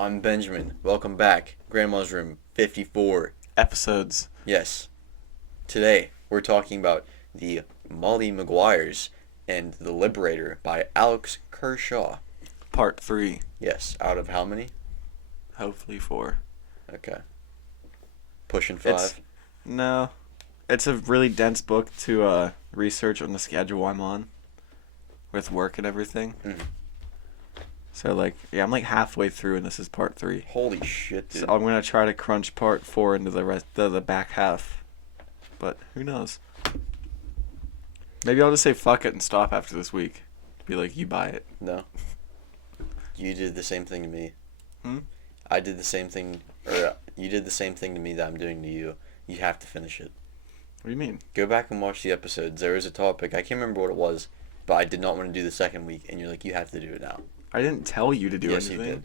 I'm Benjamin. Welcome back. Grandma's Room 54. Episodes. Yes. Today, we're talking about the Molly Maguires and The Liberator by Alex Kershaw. Part 3. Yes. Out of how many? Hopefully 4. Okay. Pushing 5? No. It's a really dense book to research on the schedule I'm on. With work and everything. Mm. So, I'm halfway through and this is part 3. Holy shit, dude. So I'm going to try to crunch part 4 into the back half. But who knows? Maybe I'll just say fuck it and stop after this week. Be like, you buy it. No. You did the same thing to me. I did the same thing, or you did the same thing to me that I'm doing to you. You have to finish it. What do you mean? Go back and watch the episodes. There was a topic. I can't remember what it was, but I did not want to do the second week, and you're like, you have to do it now. I didn't tell you to do Yes, anything. you did.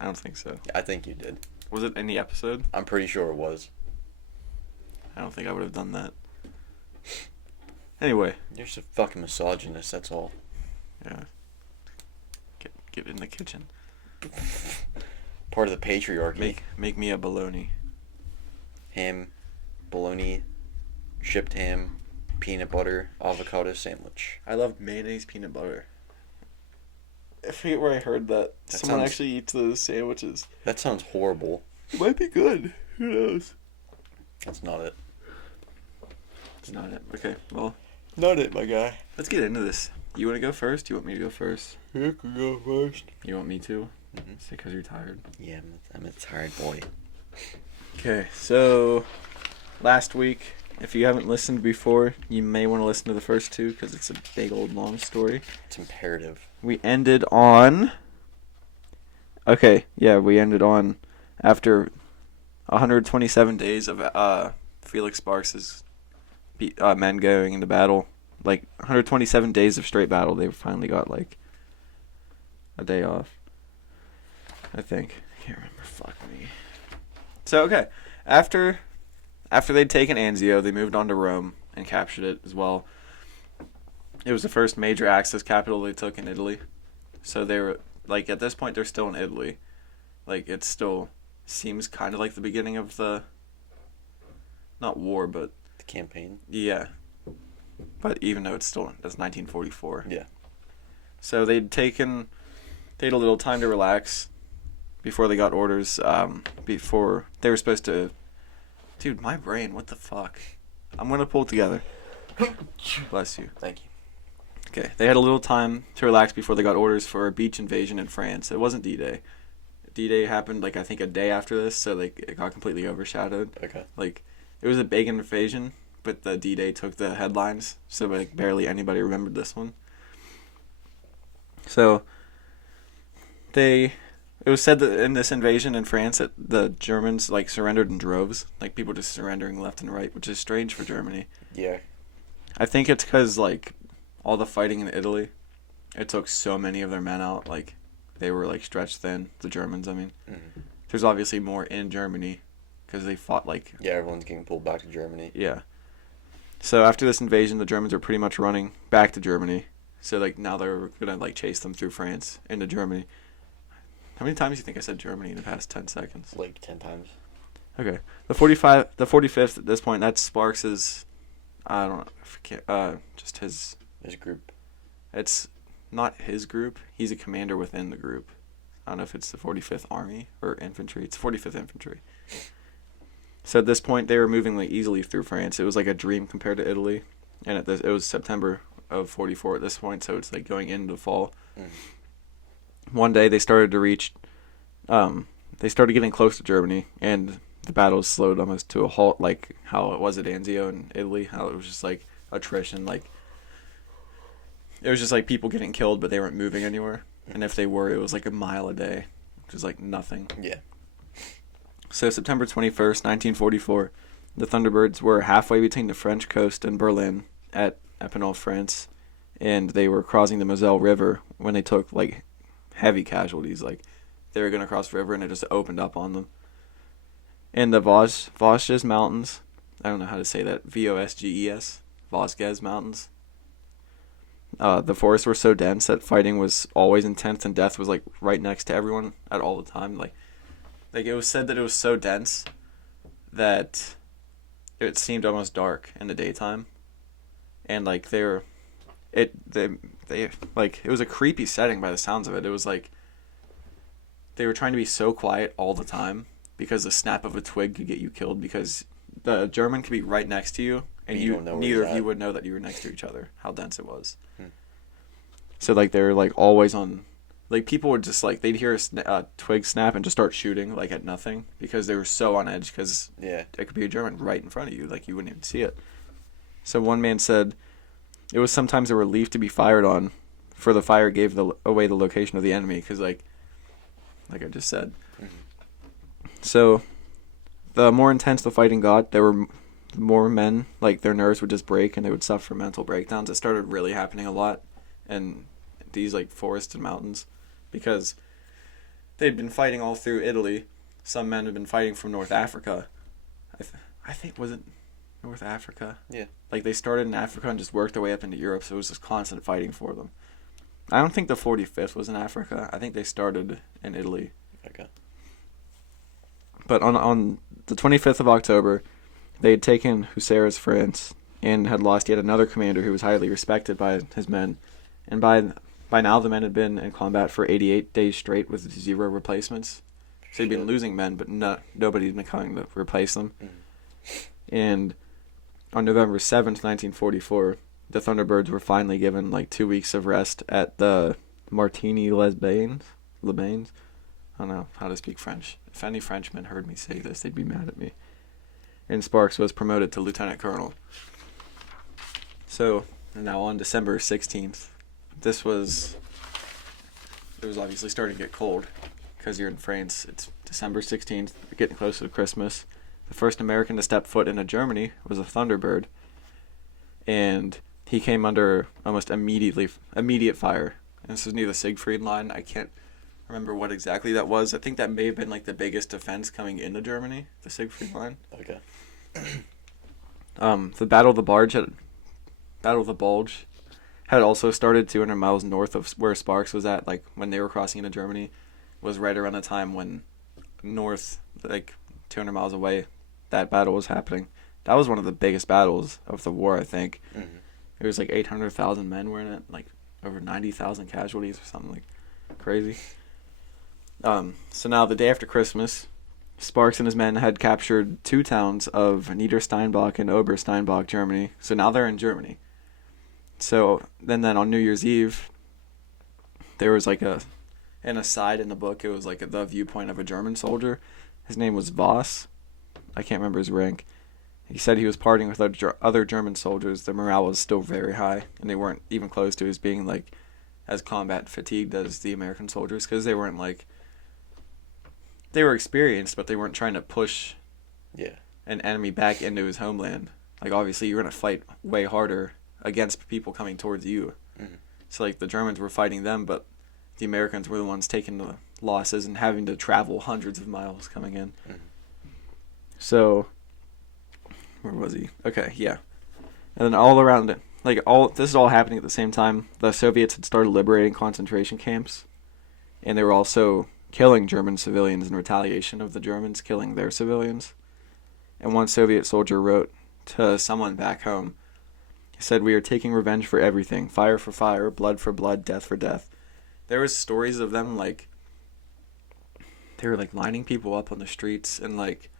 I don't think so. I think you did. Was it in the episode? I'm pretty sure it was. I don't think I would have done that. Anyway. You're just a fucking misogynist, that's all. Yeah. Get in the kitchen. Part of the patriarchy. Make me a bologna. Ham, bologna, shipped ham, peanut butter, avocado sandwich. I love mayonnaise peanut butter. I forget where I heard that. Someone actually eats those sandwiches. That sounds horrible. It might be good. Who knows? That's not it. It's not it. Okay, well. Not it, my guy. Let's get into this. You want to go first? You want me to go first? You can go first. You want me to? Mm-hmm. It's because you're tired. Yeah, I'm a tired boy. Okay, so last week, if you haven't listened before, you may want to listen to the first 2 because it's a big old long story. It's imperative. We ended on... we ended on after 127 days of Felix Sparks' men going into battle. 127 days of straight battle, they finally got, a day off. I think. I can't remember. Fuck me. So, okay. After they'd taken Anzio, they moved on to Rome and captured it as well. It was the first major Axis capital they took in Italy. So they were, at this point, they're still in Italy. It still seems kind of like the beginning of the, not war, but... The campaign? Yeah. But even though that's 1944. Yeah. So they had a little time to relax before they got orders, before they were supposed to... Dude, my brain, what the fuck? I'm going to pull it together. Bless you. Thank you. Okay, they had a little time to relax before they got orders for a beach invasion in France. It wasn't D-Day. D-Day happened, I think a day after this, so it got completely overshadowed. Okay. It was a big invasion, but the D-Day took the headlines, so barely anybody remembered this one. So, it was said that in this invasion in France that the Germans, surrendered in droves. People just surrendering left and right, which is strange for Germany. Yeah. I think it's because, all the fighting in Italy, it took so many of their men out. They were, stretched thin, the Germans, I mean. Mm-hmm. There's obviously more in Germany, because they fought, Yeah, everyone's getting pulled back to Germany. Yeah. So after this invasion, the Germans are pretty much running back to Germany. So, now they're going to, chase them through France into Germany. How many times do you think I said Germany in the past 10 seconds? 10 times. Okay. The 45th at this point, that's Sparks's, I don't know, I forget, just his... His group. It's not his group. He's a commander within the group. I don't know if it's the 45th Army or Infantry. It's 45th Infantry. So at this point, they were moving easily through France. It was a dream compared to Italy. And it was September of 44 at this point, so it's going into fall. Mm. One day they started to reach, they started getting close to Germany, and the battle slowed almost to a halt, how it was at Anzio in Italy, how it was just attrition, it was just people getting killed, but they weren't moving anywhere. And if they were, it was a mile a day, which is nothing. Yeah. So September 21st, 1944, the Thunderbirds were halfway between the French coast and Berlin at Epinal, France, and they were crossing the Moselle River when they took heavy casualties. They were going to cross the river and it just opened up on them. And the Vosges Mountains, I don't know how to say that, Vosges, Vosges Mountains. the forests were so dense that fighting was always intense and death was like right next to everyone at all the time. Like it was said that it was so dense that it seemed almost dark in the daytime, and like they were, it they like it was a creepy setting by the sounds of it. It was like they were trying to be so quiet all the time because the snap of a twig could get you killed because the German could be right next to you and You don't know where neither he's of you at. would know that you were next to each other. How dense it was. Hmm. So like they were like always on. Like people would just like they'd hear a twig snap and just start shooting like at nothing because they were so on edge because Yeah. it could be a German right in front of you like you wouldn't even see it. So one man said it was sometimes a relief to be fired on, for the fire gave away the location of the enemy because like I just said. Hmm. So the more intense the fighting got, there were more men like their nerves would just break and they would suffer from mental breakdowns. It started really happening a lot in these like forests and mountains because they'd been fighting all through Italy. Some men had been fighting from North Africa. I think was it North Africa? Yeah. Like they started in Africa and just worked their way up into Europe, so it was just constant fighting for them. I don't think the 45th was in Africa. I think they started in Italy. Okay. But on the 25th of October, they had taken Hussars, France, and had lost yet another commander who was highly respected by his men. And by now, the men had been in combat for 88 days straight with 0 replacements. So they'd been Shit. losing men, but nobody had been coming to replace them. Mhm. And on November 7th, 1944, the Thunderbirds were finally given like 2 weeks of rest at the Martigny les Bains. I don't know how to speak French. If any Frenchmen heard me say this, they'd be mad at me. And Sparks was promoted to lieutenant colonel. So now on December 16th, it was obviously starting to get cold because you're in France. It's December 16th, getting closer to Christmas. The first American to step foot into Germany was a Thunderbird, and he came under almost immediate fire. And this was near the Siegfried line. I can't remember what exactly that was. I think that may have been like the biggest defense coming into Germany, the Siegfried line. Okay. The Battle of the Bulge had also started 200 miles north of where Sparks was at, like when they were crossing into Germany, was right around the time when north, like 200 miles away, that battle was happening. That was one of the biggest battles of the war, I think. Mm-hmm. It was like 800,000 men were in it, like over 90,000 casualties or something like crazy. So now the day after Christmas, Sparks and his men had captured 2 towns of Niedersteinbach and Obersteinbach, Germany. So now they're in Germany. So then on New Year's Eve, there was like an aside in the book. It was like the viewpoint of a German soldier. His name was Voss. I can't remember his rank. He said he was partying with other German soldiers. Their morale was still very high, and they weren't even close to his being like as combat fatigued as the American soldiers because they weren't like they were experienced, but they weren't trying to push Yeah. an enemy back into his homeland. Like obviously you're gonna fight way harder against people coming towards you. Mm-hmm. So like the Germans were fighting them, but the Americans were the ones taking the losses and having to travel hundreds of miles coming in. Mm-hmm. So where was he? Okay, yeah. And then all around it, like all this is all happening at the same time. The Soviets had started liberating concentration camps, and they were also killing German civilians in retaliation of the Germans killing their civilians. And one Soviet soldier wrote to someone back home. He said, "We are taking revenge for everything. Fire for fire, blood for blood, death for death." There was stories of them like they were like lining people up on the streets, and like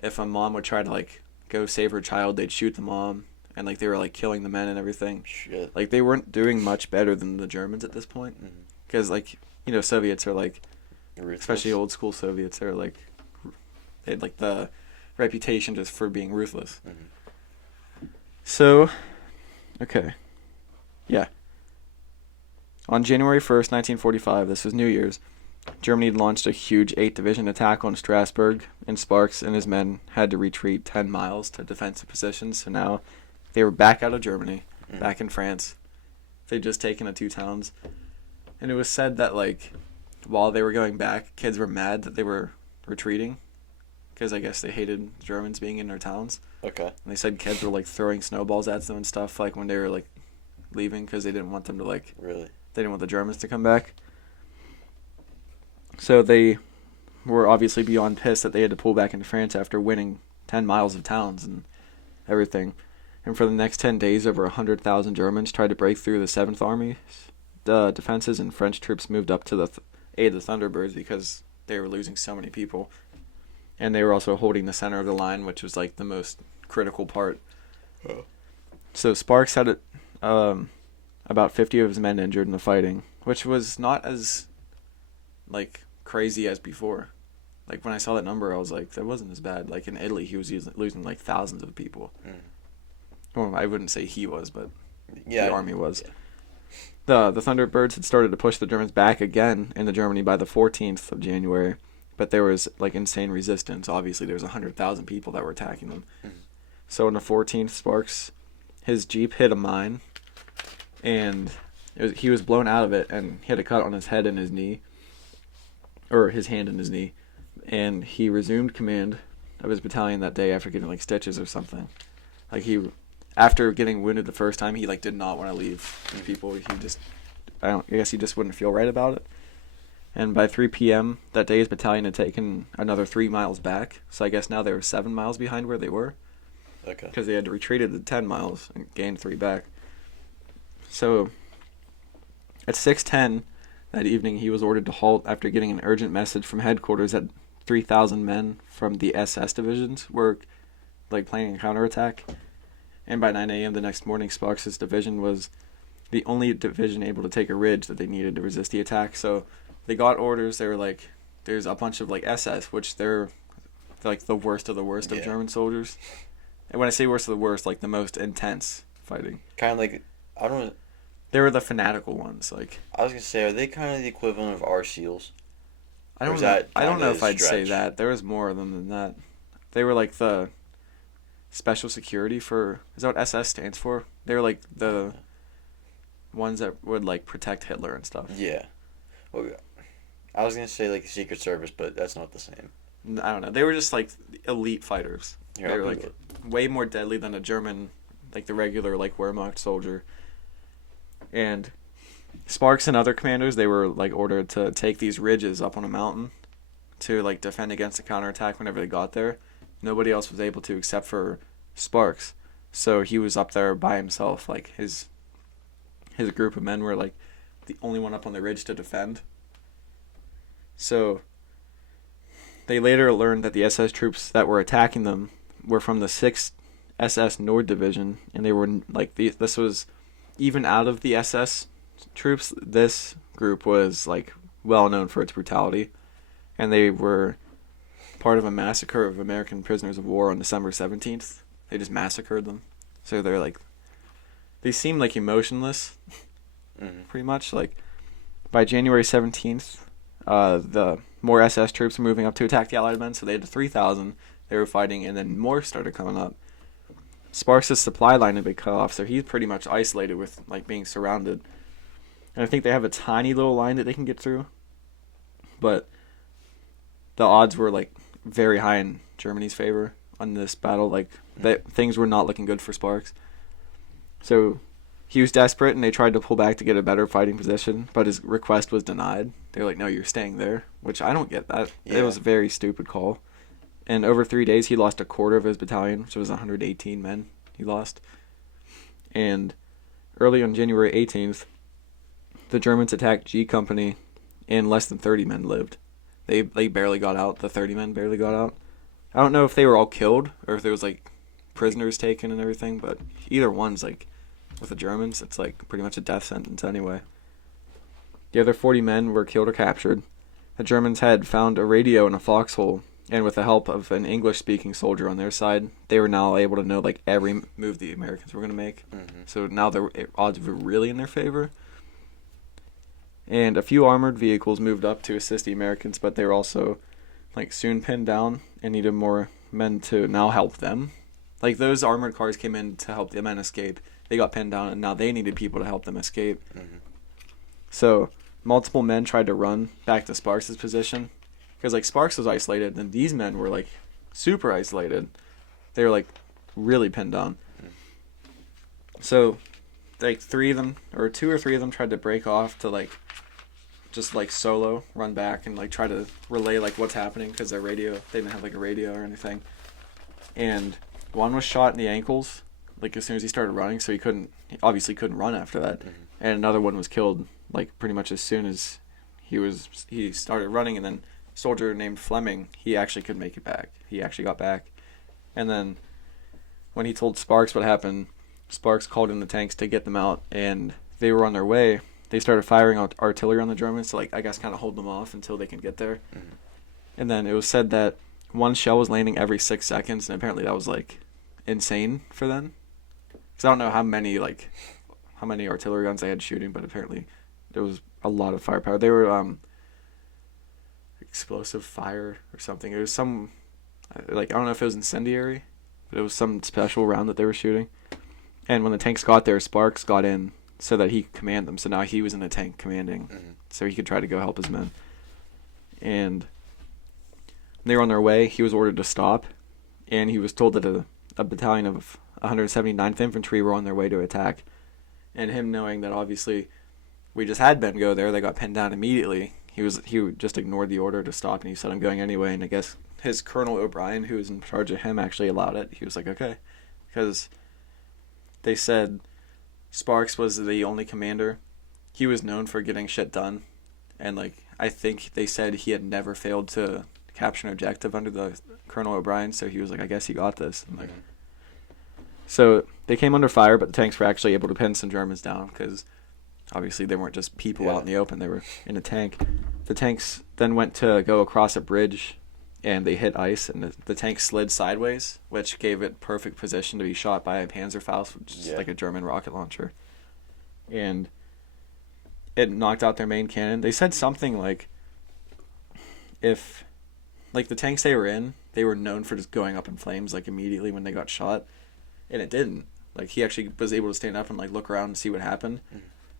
if a mom would try to like go save her child, they'd shoot the mom, and like they were like killing the men and everything. Shit. Like they weren't doing much better than the Germans at this point, Mm-hmm. because like Soviets are like, Ruthless. especially old school Soviets are like they had like the reputation just for being ruthless. Mm-hmm. So, okay, yeah. On January 1st, 1945, this was New Year's, Germany had launched a huge 8-division attack on Strasbourg, and Sparks and his men had to retreat 10 miles to defensive positions. So now they were back out of Germany, back in France. They'd just taken the 2 towns. And it was said that, like, while they were going back, kids were mad that they were retreating, because I guess they hated Germans being in their towns. Okay. And they said kids were, like, throwing snowballs at them and stuff, like, when they were, like, leaving because they didn't want them to Really? they didn't want the Germans to come back. So they were obviously beyond pissed that they had to pull back into France after winning 10 miles of towns and everything. And for the next 10 days, over 100,000 Germans tried to break through the 7th Army's defenses, and French troops moved up to aid the Thunderbirds because they were losing so many people. And they were also holding the center of the line, which was like the most critical part. Oh. So Sparks had about 50 of his men injured in the fighting, which was not as like crazy as before. Like when I saw that number, I was like, that wasn't as bad. Like in Italy, he was losing like thousands of people. Well, I wouldn't say he was, but the army was. Yeah. The Thunderbirds had started to push the Germans back again into Germany by the 14th of January, but there was like insane resistance. Obviously, there was 100,000 people that were attacking them. So on the 14th, Sparks, his Jeep hit a mine, and he was blown out of it, and he had a cut on his head and his knee, or his hand and his knee, and he resumed command of his battalion that day after getting like stitches or something. Like after getting wounded the first time, he like did not want to leave people. I guess he just wouldn't feel right about it. And by 3 p.m. that day, his battalion had taken another 3 miles back. So I guess now they were 7 miles behind where they were. Okay. Because they had retreated the 10 miles and gained 3 back. So at 6:10 that evening, he was ordered to halt after getting an urgent message from headquarters that 3,000 men from the SS divisions were like planning a counterattack. And by 9 a.m. the next morning, Sparks' division was the only division able to take a ridge that they needed to resist the attack. So they got orders. They were like, there's a bunch of like SS, which they're like the worst of the worst of German soldiers. And when I say worst of the worst, like the most intense fighting. Kind of like, I don't. They were the fanatical ones. Like I was gonna say, are they kind of the equivalent of our SEALs? I don't know. I don't know if I'd say that. There was more of them than that. They were like the special security for. Is that what SS stands for? They were like the ones that would like protect Hitler and stuff. Yeah. Well, I was gonna say like Secret Service, but that's not the same. I don't know. They were just like elite fighters. Here, they were like way more deadly than a German, like the regular like Wehrmacht soldier. And Sparks and other commanders, they were like ordered to take these ridges up on a mountain to like defend against a counterattack whenever they got there. Nobody else was able to except for Sparks. So he was up there by himself. Like his group of men were like the only one up on the ridge to defend. So they later learned that the SS troops that were attacking them were from the 6th SS Nord Division, and they were like this was even out of the SS troops. This group was like well known for its brutality, and they were part of a massacre of American prisoners of war on December 17th. They just massacred them. So they're like, they seem like emotionless, pretty much. Like by January 17th, the more SS troops were moving up to attack the Allied men. So they had 3,000 they were fighting, and then more started coming up. Sparks' supply line had been cut off, so he's pretty much isolated with like being surrounded. And I think they have a tiny little line that they can get through, but the odds were like very high in Germany's favor on this battle. Like things were not looking good for Sparks. So he was desperate, and they tried to pull back to get a better fighting position, but his request was denied. They were like, "No, you're staying there," which I don't get that. Yeah. It was a very stupid call. And over 3 days, he lost a quarter of his battalion, which was 118 men he lost. And early on January 18th, the Germans attacked G Company, and less than 30 men lived. They barely got out. The 30 men barely got out. I don't know if they were all killed or if there was like prisoners taken and everything, but either one's like, with the Germans, it's like pretty much a death sentence anyway. The other 40 men were killed or captured. The Germans had found a radio in a foxhole, and with the help of an English-speaking soldier on their side, they were now able to know like every move the Americans were going to make. So now the odds were really in their favor. And a few armored vehicles moved up to assist the Americans, but they were also like soon pinned down and needed more men to now help them. Like those armored cars came in to help the men escape. They got pinned down, and now they needed people to help them escape. So multiple men tried to run back to Sparks' position. Because, like, Sparks was isolated, and these men were, like, super isolated. They were, like, really pinned down. So like three of them or two or three of them tried to break off to like just like solo run back and like try to relay like what's happening because their radio they didn't have like a radio or anything. And one was shot in the ankles like as soon as he started running, so he obviously couldn't run after that. Mm-hmm. And another one was killed like pretty much as soon as he started running. And then a soldier named Fleming, he actually could make it back. He actually got back. And then when he told Sparks what happened, Sparks called in the tanks to get them out, and they were on their way. They started firing artillery on the Germans to, like, I guess, kind of hold them off until they can get there. Mm-hmm. And then it was said that one shell was landing every 6 seconds, and apparently that was, like, insane for them. Because I don't know how many artillery guns they had shooting, but apparently there was a lot of firepower. They were explosive fire or something. It was some, like, I don't know if it was incendiary, but it was some special round that they were shooting. And when the tanks got there, Sparks got in so that he could command them. So now he was in a tank commanding, so he could try to go help his men. And they were on their way. He was ordered to stop, and he was told that a battalion of 179th Infantry were on their way to attack. And him knowing that obviously we just had Ben go there, they got pinned down immediately. He just ignored the order to stop, and he said, "I'm going anyway." And I guess his Colonel O'Brien, who was in charge of him, actually allowed it. He was like, "Okay," because they said Sparks was the only commander. He was known for getting shit done, and like I think they said he had never failed to capture an objective under the Colonel O'Brien. So he was like, "I guess he got this." And, like, so they came under fire, but the tanks were actually able to pin some Germans down because obviously they weren't just people out in the open; they were in a tank. The tanks then went to go across a bridge, and they hit ice, and the tank slid sideways, which gave it perfect position to be shot by a Panzerfaust, which is like a German rocket launcher. And it knocked out their main cannon. They said something like, if, like the tanks they were in, they were known for just going up in flames like immediately when they got shot, and it didn't. Like he actually was able to stand up and like look around and see what happened.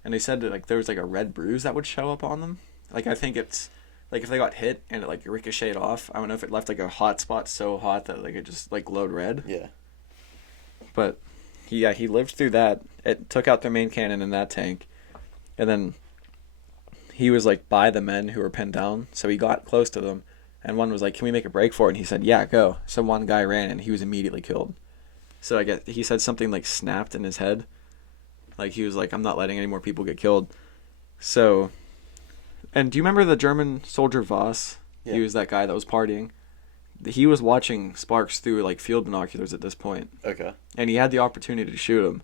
And they said that like there was like a red bruise that would show up on them. Like I think it's like if they got hit and it like ricocheted off, I don't know if it left like a hot spot so hot that like it just like glowed red. Yeah. But he lived through that. It took out their main cannon in that tank, and then he was like by the men who were pinned down, so he got close to them, and one was like, "Can we make a break for it?" And he said, "Yeah, go." So one guy ran and he was immediately killed. So I guess he said something like snapped in his head, like he was like, "I'm not letting any more people get killed." So. And do you remember the German soldier Voss? Yeah. He was that guy that was partying. He was watching Sparks through like field binoculars at this point. Okay. And he had the opportunity to shoot him.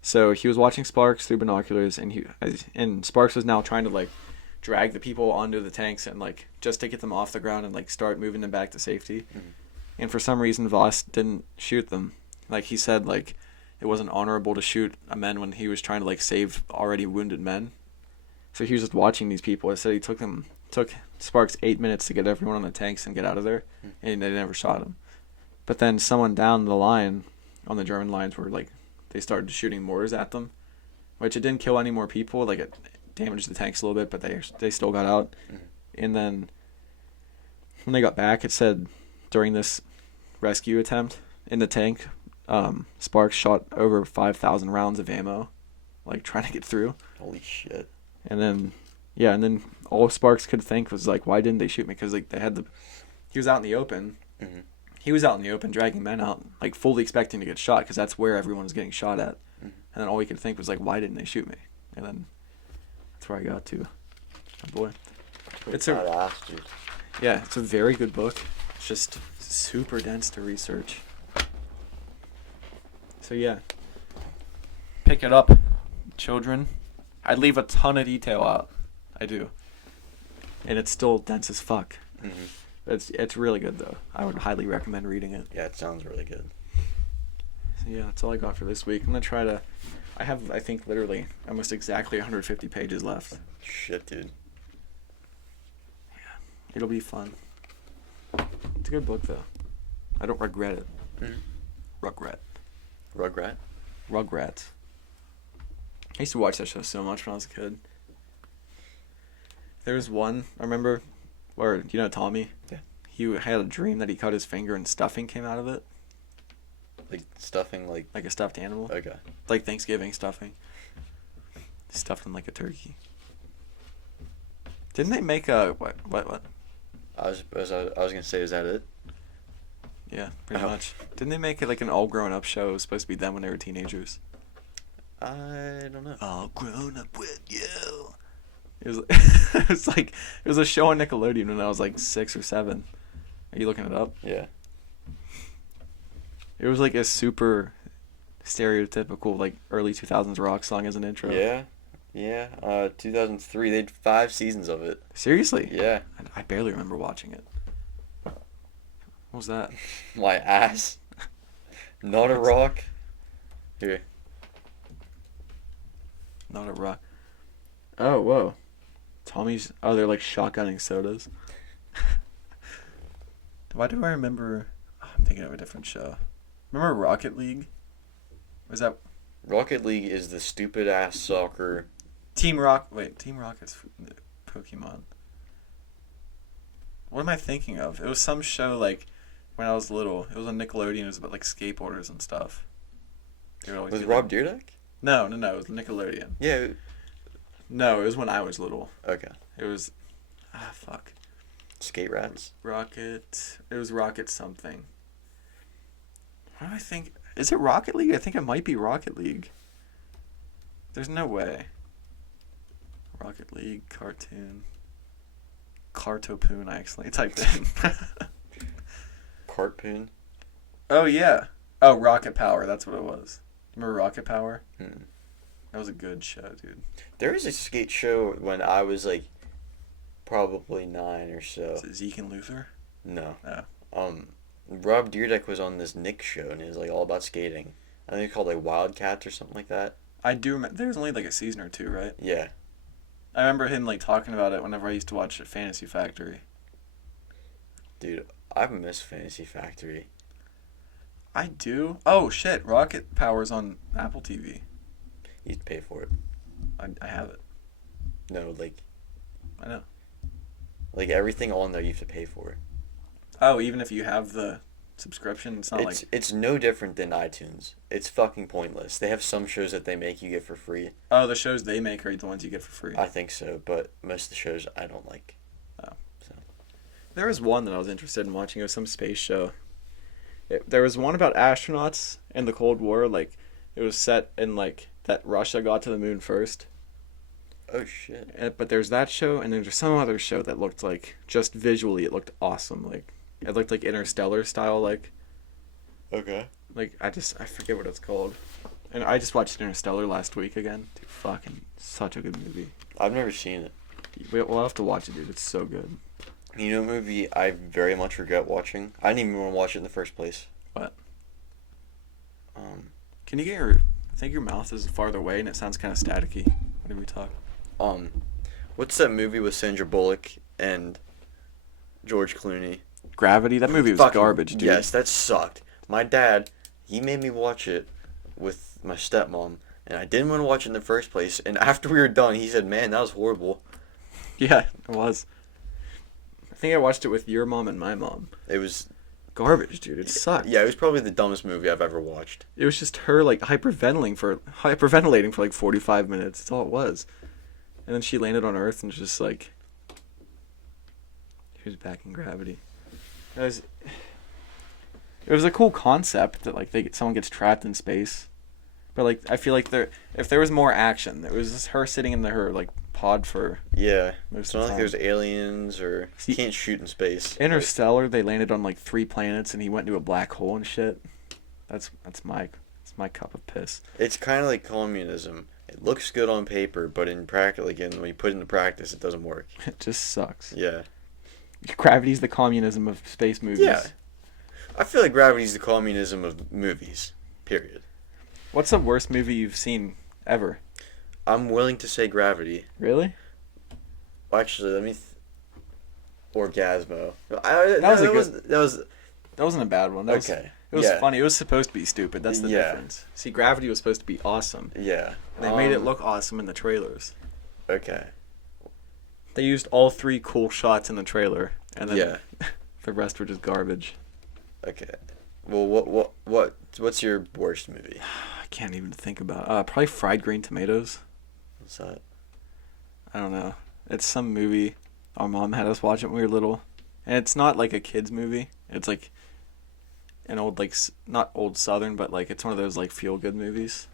So he was watching Sparks through binoculars, and Sparks was now trying to like drag the people onto the tanks and like just to get them off the ground and like start moving them back to safety. Mm-hmm. And for some reason Voss didn't shoot them. Like he said like it wasn't honorable to shoot a man when he was trying to like save already wounded men. So he was just watching these people. It said he took Sparks 8 minutes to get everyone on the tanks and get out of there, and they never shot him. But then someone down the line, on the German lines, were like, they started shooting mortars at them, which it didn't kill any more people. Like it damaged the tanks a little bit, but they still got out. Mm-hmm. And then when they got back, it said during this rescue attempt in the tank, Sparks shot over 5,000 rounds of ammo, like trying to get through. Holy shit. And then all Sparks could think was like, why didn't they shoot me? Because like he was out in the open. Mm-hmm. He was out in the open dragging men out, like fully expecting to get shot because that's where everyone was getting shot at. Mm-hmm. And then all he could think was like, why didn't they shoot me? And then that's where I got to. Oh boy, it's a very good book. It's just super dense to research. So yeah, pick it up, children. I'd leave a ton of detail out. I do. And it's still dense as fuck. Mm-hmm. It's really good, though. I would highly recommend reading it. Yeah, it sounds really good. So, yeah, that's all I got for this week. I'm going to try to... I have, I think, literally almost exactly 150 pages left. Shit, dude. Yeah, it'll be fun. It's a good book, though. I don't regret it. Mm-hmm. Rugrats. I used to watch that show so much when I was a kid. There was one, I remember, where, you know Tommy? Yeah. He had a dream that he cut his finger and stuffing came out of it. Like stuffing, like... Like a stuffed animal? Okay. Like Thanksgiving stuffing. stuffed in like a turkey. Didn't they make a what? I was gonna say, is that it? Yeah, pretty Oh. much. Didn't they make it like an all grown up show? It was supposed to be them when they were teenagers. I don't know. All grown up with you. It was it was like it was a show on Nickelodeon when I was like 6 or 7. Are you looking it up? Yeah. It was like a super stereotypical like early 2000s rock song as an intro. Yeah. Yeah. 2003. They did 5 seasons of it. Seriously? Yeah. I barely remember watching it. What was that? My ass. Not a rock. Here. Not a rock. Oh, whoa. Tommy's. Oh, they're like shotgunning sodas. Why do I remember? Oh, I'm thinking of a different show. Remember Rocket League? Was that Rocket League is the stupid ass soccer. Team Rock? Wait, Team Rocket's Pokemon. What am I thinking of? It was some show like when I was little. It was on Nickelodeon. It was about like skateboarders and stuff. They would always Was be Rob like, Dyrdek? No. It was Nickelodeon. Yeah. No, it was when I was little. Okay. It was, fuck. Skate Rats. Rocket. It was Rocket something. What do I think? Is it Rocket League? I think it might be Rocket League. There's no way. Rocket League cartoon. Cartopoon, I accidentally typed in. Cartpoon. Oh, yeah. Oh, Rocket Power. That's what it was. Remember Rocket Power? That was a good show, dude. There was a skate show when I was like probably 9 or so. Is it Zeke and Luther? No. Oh. Rob Dyrdek was on this Nick show and it was like all about skating. I think it's called like Wildcats or something like that. I do remember. There was only like a season or 2, right? Yeah. I remember him like talking about it whenever I used to watch Fantasy Factory. Dude, I miss Fantasy Factory. I do? Oh, shit. Rocket Power's on Apple TV. You'd pay for it. I have it. No, like I know. like everything on there you have to pay for. Oh, even if you have the subscription, it's not It's no different than iTunes. It's fucking pointless. They have some shows that they make you get for free. Oh, the shows they make are the ones you get for free. I think so, but most of the shows I don't like. Oh. So. There was one that I was interested in watching. It was some space show. There was one about astronauts in the Cold War. Like, it was set in, like, that Russia got to the moon first. Oh, shit. But there's that show, and there's some other show that looked like, just visually, it looked awesome. Like, it looked like Interstellar style, like. Okay. Like, I forget what it's called. And I just watched Interstellar last week again. Dude, fucking such a good movie. I've never seen it. We'll have to watch it, dude. It's so good. You know a movie I very much regret watching? I didn't even want to watch it in the first place. What? Um, Can you get your... I think your mouth is farther away and it sounds kind of staticky whenever we talk. what's that movie with Sandra Bullock and George Clooney? Gravity? That movie was Fucking garbage, dude. Yes, that sucked. My dad, he made me watch it with my stepmom, and I didn't want to watch it in the first place. And after we were done, he said, "Man, that was horrible." Yeah, it was. I think I watched it with your mom and my mom. It was Garbage, dude. It sucked. Yeah, it was probably the dumbest movie I've ever watched. It was just her, like, hyperventilating for like 45 minutes. That's all it was. And then she landed on Earth and was just like... He was back in gravity. It was a cool concept that, like, someone gets trapped in space. But, like, I feel like if there was more action, it was just her sitting in her, like, pod for Yeah, most it's of not the like time. there's aliens or See, you can't shoot in space. Interstellar, they landed on, like, 3 planets and he went into a black hole and shit. That's my cup of piss. It's kind of like communism. It looks good on paper, but in practice, like, when you put it into practice, it doesn't work. It just sucks. Yeah. Gravity's the communism of space movies. Yeah. I feel like Gravity's the communism of movies. Period. What's the worst movie you've seen ever? I'm willing to say Gravity. Really? Actually, let me. Orgasmo. That wasn't a bad one. Okay. It was Yeah. funny. It was supposed to be stupid. That's the Yeah. difference. See, Gravity was supposed to be awesome. Yeah. They made it look awesome in the trailers. Okay. They used all 3 cool shots in the trailer, and then Yeah. the rest were just garbage. Okay. Well, what's your worst movie? I can't even think about. Probably Fried Green Tomatoes. What's that? I don't know. It's some movie our mom had us watch it when we were little, and it's not like a kids movie. It's like an old like not old Southern, but like it's one of those like feel good movies.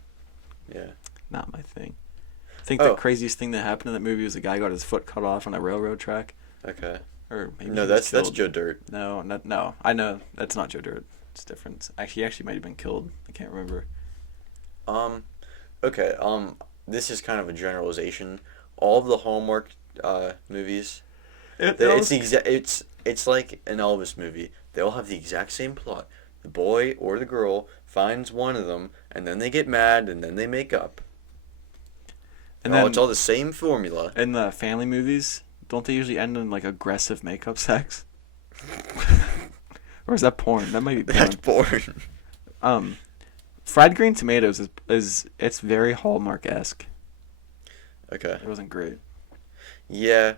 Yeah. Not my thing. I think the Oh. craziest thing that happened in that movie was a guy got his foot cut off on a railroad track, Okay. or maybe No, he was that's killed. Joe Dirt. No, no. I know that's not Joe Dirt. It's different. Actually, he actually might have been killed. I can't remember. Um. Okay. This is kind of a generalization. All of the Hallmark movies, it's the it's like an Elvis movie. They all have the exact same plot. The boy or the girl finds one of them, and then they get mad, and then they make up. And Oh, it's then all the same formula. in the family movies, don't they usually end in like aggressive makeup sex? Or is that porn? That might be porn. That's boring. Fried green tomatoes is it's very Hallmark-esque. Okay. It wasn't great. Yeah,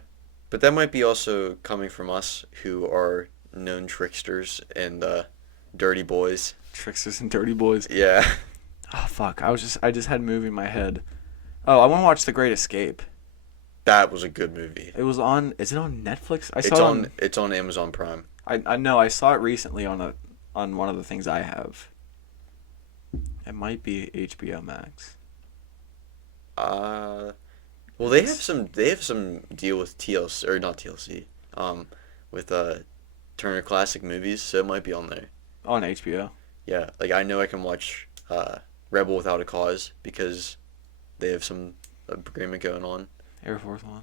but that might be also coming from us who are known tricksters and dirty boys. Tricksters and Dirty Boys. Yeah. Oh fuck! I just had a movie in my head. Oh, I want to watch The Great Escape. That was a good movie. It was on. Is it on Netflix? I It's saw on it's on Amazon Prime. I know. I saw it recently on one of the things I have. It might be HBO Max. Well, they have some deal with TLC or not TLC, with Turner Classic Movies, so it might be on there. On HBO. Yeah, like I know I can watch Rebel Without a Cause because they have some agreement going on. Air Force One.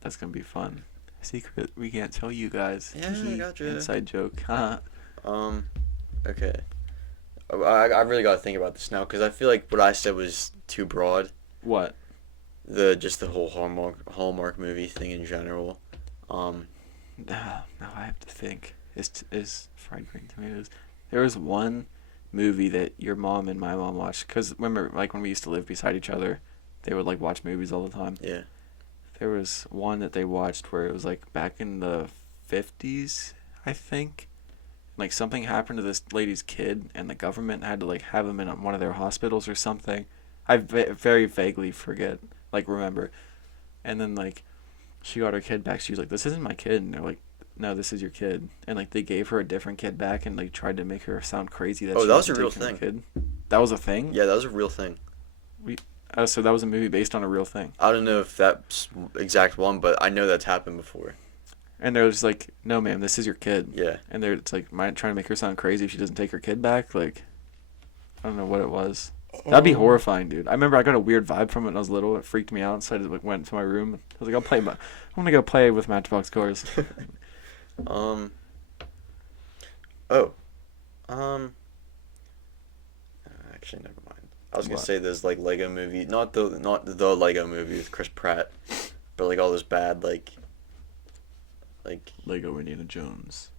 That's gonna be fun. Secret we can't tell you guys. Yeah, I gotcha. Inside joke. Okay. I really gotta think about this now because I feel like what I said was too broad. What? Just the whole Hallmark movie thing in general. Now I have to think. Is Fried Green Tomatoes? There was one movie that your mom and my mom watched. Cause remember, like when we used to live beside each other, they would like watch movies all the time. Yeah. There was one that they watched where it was like back in the 50s, I think. Like something happened to this lady's kid, and the government had to like have him in one of their hospitals or something. I very vaguely forget, like remember. And then like, she got her kid back. She was like, "This isn't my kid," and they're like, "No, this is your kid." And like they gave her a different kid back, and like tried to make her sound crazy that Oh, she that was wasn't a real taking her thing. Kid. That was a thing. Yeah, that was a real thing. Oh, so that was a movie based on a real thing. I don't know if that's exact one, but I know that's happened before. And they're just like, "No, ma'am, this is your kid." Yeah. And it's like, trying to make her sound crazy if she doesn't take her kid back? Like, I don't know what it was. That'd be horrifying, dude. I remember I got a weird vibe from it when I was little. It freaked me out, so I just like, went to my room. I was like, I want to go play with Matchbox cars. Oh. Actually, never mind. I was gonna What? say there's like Lego movie, not the Lego movie with Chris Pratt, but like all those bad like Lego Indiana Jones.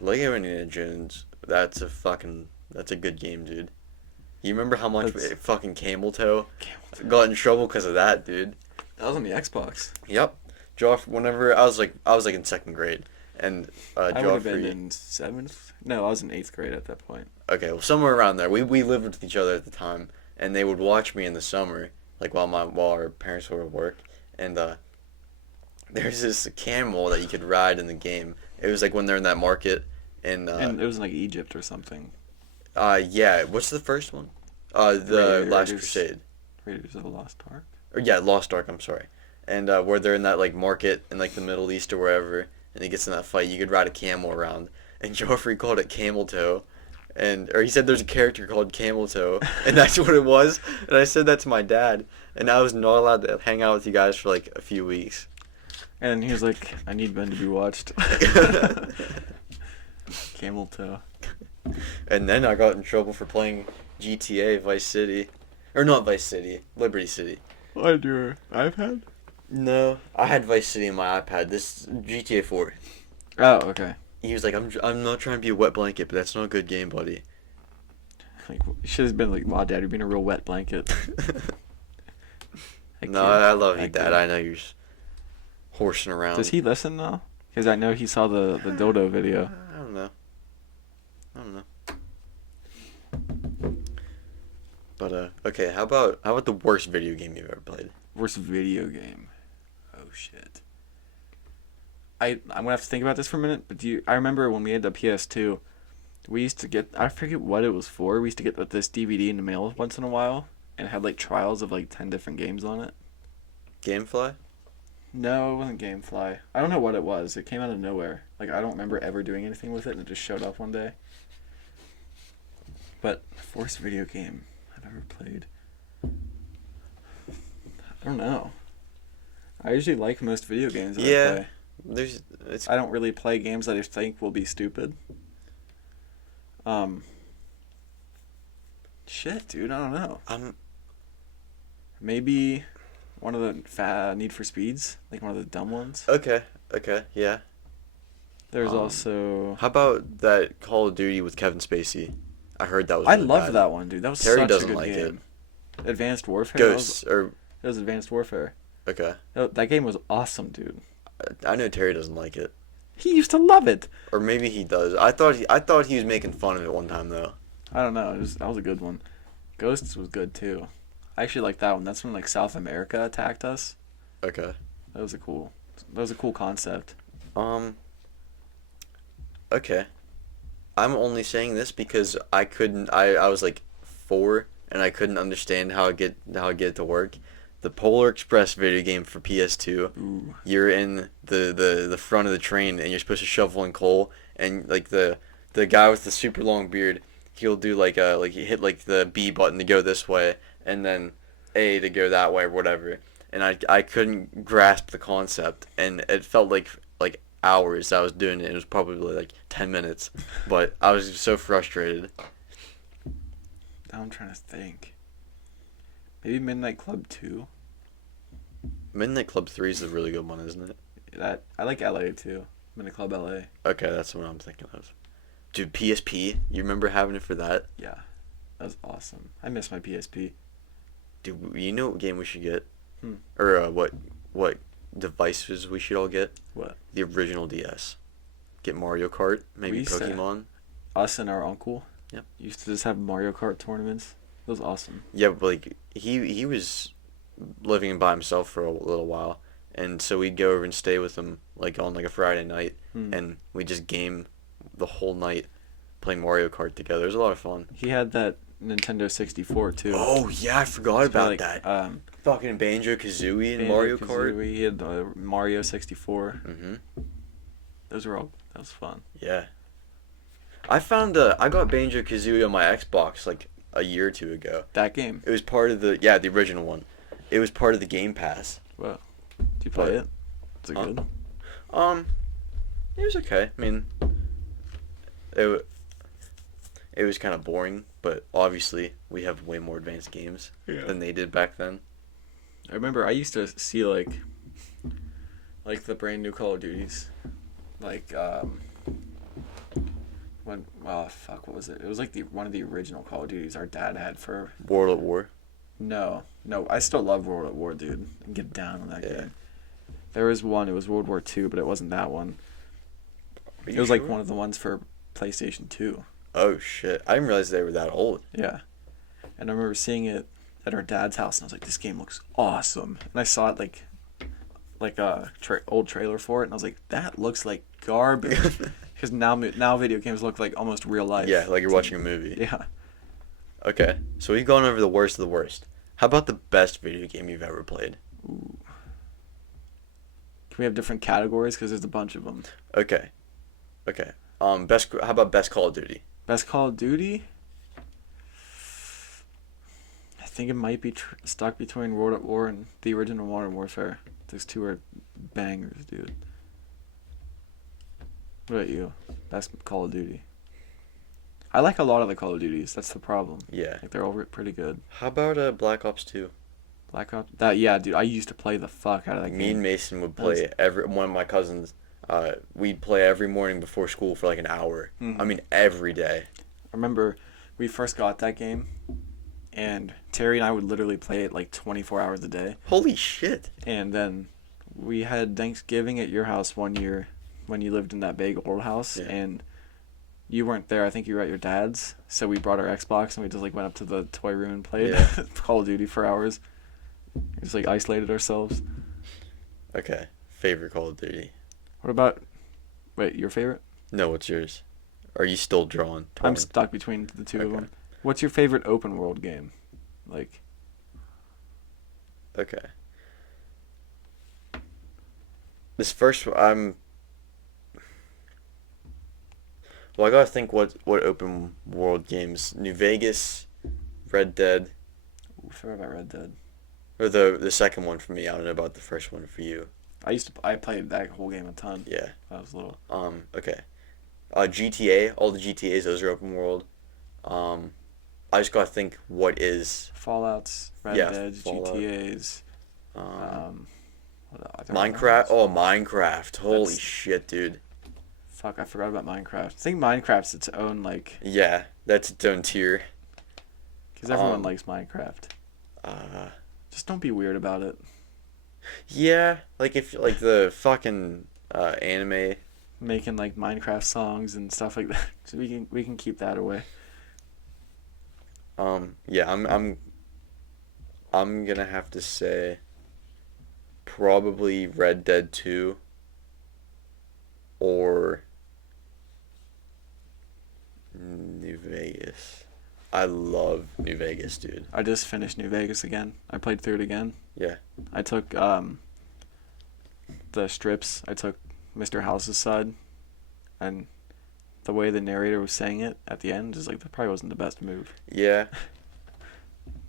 Lego Indiana Jones. That's a good game, dude. You remember how much fucking Camel Toe got in trouble because of that, dude? That was on the Xbox. Yep. Whenever I was like in second grade, and I would have been Joffrey. in 7th. No, I was in 8th grade at that point. Okay, well, somewhere around there. We lived with each other at the time, and they would watch me in the summer, like while our parents were at work, and there's this camel that you could ride in the game. It was like when they're in that market, and And it was in like Egypt or something. yeah. What's the first one? The Last Crusade. Raiders of the Lost Ark. Or yeah, Lost Ark. I'm sorry. And where they're in that like market in like the Middle East or wherever, and he gets in that fight, you could ride a camel around, and Joffrey called it Camel Toe, or he said there's a character called Camel Toe, and that's what it was. And I said that to my dad, and I was not allowed to hang out with you guys for like a few weeks. And he was like, "I need Ben to be watched." Camel Toe. And then I got in trouble for playing GTA Vice City, or not Vice City, Liberty City. On your iPad? No, I had Vice City on my iPad. This GTA 4. Oh, okay. He was like, I'm not trying to be a wet blanket, but that's not a good game, buddy. Like, you should have been like, "Wow, Dad, you're being a real wet blanket." No, I love you, Dad. I know you're just horsing around. Does he listen now? Because I know he saw the dildo video. I don't know. But okay, how about the worst video game you've ever played? Worst video game. Oh shit. I'm gonna have to think about this for a minute. But I remember when we had the PS2, we used to get. I forget what it was for. We used to get this DVD in the mail once in a while, and it had like trials of like 10 different games on it. Gamefly? No, it wasn't GameFly. I don't know what it was. It came out of nowhere. Like, I don't remember ever doing anything with it, and it just showed up one day. But, worst video game I've ever played. I don't know. I usually like most video games that I play. It's I don't really play games that I think will be stupid. Shit, dude, I don't know. Maybe one of the Need for Speeds, like one of the dumb ones. okay, yeah. There's also. How about that Call of Duty with Kevin Spacey? I heard that was. I Really loved bad. that one, dude. That was Terry such doesn't a good like game. Advanced Warfare. Ghosts or It was Advanced Warfare. okay. That game was awesome, dude. I know Terry doesn't like it, He used to love it. or maybe he does. I thought he was making fun of it one time though. I don't know. That was a good one. Ghosts was good too. I actually like that one. That's when like South America attacked us. Okay. That was a cool concept. Okay. I'm only saying this because I couldn't. I was like 4 and I couldn't understand how I get it to work. The Polar Express video game for PS2. Ooh. You're in the front of the train and you're supposed to shovel in coal, and like the guy with the super long beard, he'll do like you hit like the B button to go this way and then A to go that way or whatever. And I couldn't grasp the concept, and it felt like hours I was doing it. It was probably like 10 minutes, but I was so frustrated. Now I'm trying to think. Maybe Midnight Club 2. Midnight Club 3 is a really good one, isn't it? I like LA too. Midnight Club LA. Okay, that's what I'm thinking of. Dude, PSP, you remember having it for that? Yeah. That was awesome. I miss my PSP. Dude, you know what game we should get? Hmm. Or what devices we should all get? What? The original DS. Get Mario Kart, maybe We said- Pokemon. Us and our uncle. Yep. Used to just have Mario Kart tournaments. It was awesome. Yeah, but like he was living by himself for a little while, and so we'd go over and stay with him like on like a Friday night, and we just game the whole night playing Mario Kart together. It was a lot of fun. He had that Nintendo 64 too. Oh yeah, I forgot about like, that. Fucking Banjo-Kazooie and Mario Kart. He had Mario 64. Mhm. That was fun. Yeah. I got Banjo-Kazooie on my Xbox like a year or two ago. That game. It was part of the original one. It was part of the Game Pass. Wow. Did you play it? Was it good? It was okay. I mean, it was kind of boring, but obviously we have way more advanced games than they did back then. I remember I used to see like the brand new Call of Duties, like what was it? It was like one of the original Call of Duties our dad had for. World at War. No, I still love World at War, dude. And get down on that Yeah. game. There was one. It was World War II, but it wasn't that one. Are It you was like sure? one of the ones for PlayStation 2. Oh shit! I didn't realize they were that old. Yeah. And I remember seeing it at our dad's house, and I was like, "This game looks awesome." And I saw it like a old trailer for it, and I was like, "That looks like garbage." Because now video games look like almost real life. Yeah, like you're watching a movie. Yeah. Okay, so we've gone over the worst of the worst. How about the best video game you've ever played? Ooh. Can we have different categories? Because there's a bunch of them. Okay. Best. How about best Call of Duty? Best Call of Duty? I think it might be stuck between World at War and the original Modern Warfare. Those two are bangers, dude. What about you? Best Call of Duty? I like a lot of the Call of Duties. That's the problem. Yeah. Like they're all pretty good. How about Black Ops 2? Black Ops. Dude. I used to play the fuck out of that game. Me and Mason would play one of my cousins. We'd play every morning before school for like an hour. Mhm. I mean, every day. I remember we first got that game, and Terry and I would literally play it like 24 hours a day. Holy shit! And then we had Thanksgiving at your house one year when you lived in that big old house, Yeah. and you weren't there. I think you were at your dad's. So we brought our Xbox and we just like went up to the toy room and played Yeah. Call of Duty for hours. Just like isolated ourselves. Okay. Favorite Call of Duty? What about? Wait, your favorite? No, what's yours? Are you still drawing? I'm Torn? stuck between the two of Okay. them. What's your favorite open world game? Like, Okay. This first one, I'm. Well, I gotta think what open world games. New Vegas, Red Dead, I forgot about Red Dead. or the second one for me. I don't know about the first one for you. I played that whole game a ton. Yeah. When I was little. Okay. GTA, all the GTA's, those are open world. I just gotta think what is Fallouts, Red Yeah, Dead, Fallout. GTA's, um what else? I don't know. Minecraft. Oh, Minecraft! Holy That's- shit, dude. Fuck, I forgot about Minecraft. I think Minecraft's its own like, Yeah, that's its own tier. because everyone Um, likes Minecraft. Uh, Just don't be weird about it. yeah, like if like the fucking anime. Making like Minecraft songs and stuff like that. So we can keep that away. Yeah, I'm gonna have to say probably Red Dead 2 or New Vegas. I love New Vegas, dude. I just finished New Vegas again. I played through it again. Yeah. I took the strips. I took Mr. House's side, and the way the narrator was saying it at the end is like that probably wasn't the best move. Yeah.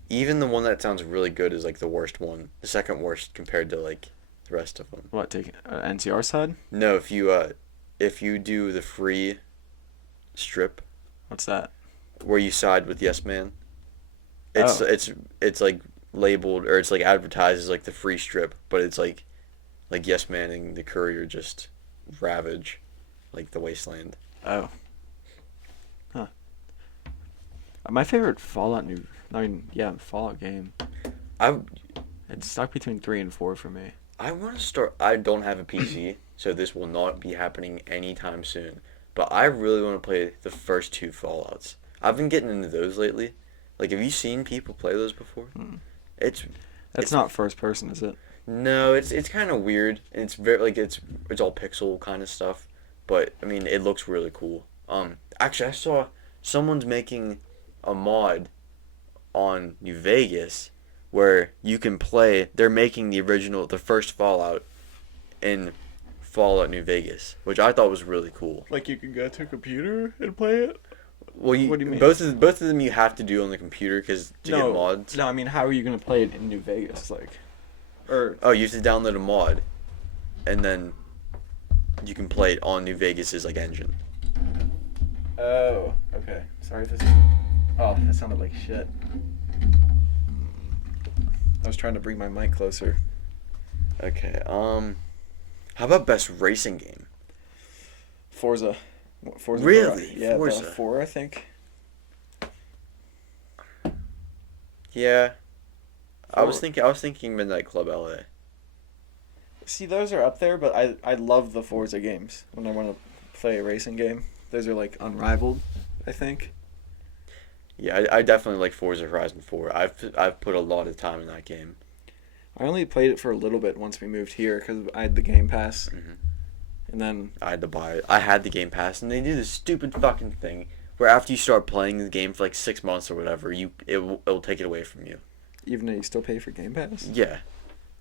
Even the one that sounds really good is like the worst one. The second worst compared to like the rest of them. What, take NCR side? No, if you do the free strip What's that? where you side with Yes Man, it's Oh. it's like labeled or it's like advertised as like the free strip, but it's like Yes Man and the Courier just ravage like the wasteland. Oh. Huh. My favorite Fallout Fallout game. I It's stuck between 3 and 4 for me. I want to start. I don't have a PC, so this will not be happening anytime soon. But I really want to play the first two Fallouts. I've been getting into those lately. Like, have you seen people play those before? Hmm. It's That's not first person, is it? no, it's kind of weird. And it's very like it's all pixel kind of stuff. But I mean, it looks really cool. Actually, I saw someone's making a mod on New Vegas where you can play. They're making the first Fallout in Fallout New Vegas, which I thought was really cool. Like you can go to a computer and play it? Well, What do you mean? both of them you have to do on the computer because to get mods. No, I mean, how are you gonna play it in New Vegas? Like, or Oh, you have to download a mod, and then you can play it on New Vegas's like engine. oh, okay. Sorry if this. Oh, that sounded like shit. I was trying to bring my mic closer. Okay. How about best racing game? Forza. Forza. Really? Yeah, Forza. 4, I think. Yeah. I was Four. thinking Midnight Club LA. See, those are up there, but I love the Forza games when I want to play a racing game. Those are like unrivaled, I think. Yeah, I definitely like Forza Horizon 4. I've put a lot of time in that game. I only played it for a little bit once we moved here because I had the Game Pass, Mhm. and then I had to buy it. I had the Game Pass, and they do this stupid fucking thing where after you start playing the game for like 6 months or whatever, it'll take it away from you. even though you still pay for Game Pass. Yeah, I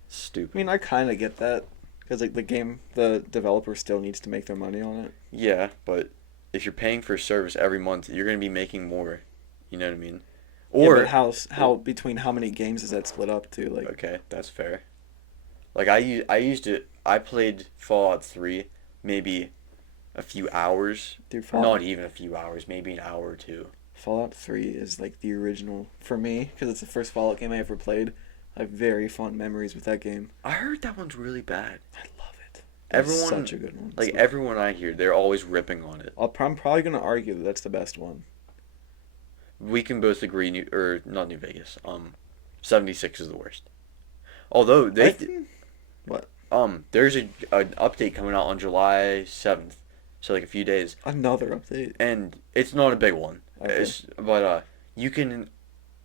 stupid. mean, I kind of get that because like the developer still needs to make their money on it. Yeah, but if you're paying for a service every month, you're gonna be making more. You know what I mean? Yeah, Or but how between how many games is that split up to? Like, okay, that's fair. Like I used it. I played Fallout 3 maybe a few hours. dude, Not even a few hours, maybe an hour or two. Fallout 3 is like the original for me because it's the first Fallout game I ever played. I have very fond memories with that game. I heard that one's really bad. I love it. It's Everyone, such a good one. like everyone I hear, they're always ripping on it. I'm probably gonna argue that that's the best one. We can both agree, not New Vegas. 76 is the worst. Although What? there's an update coming out on July 7th so like a few days, Another update. and it's not a big one. Okay. But you can,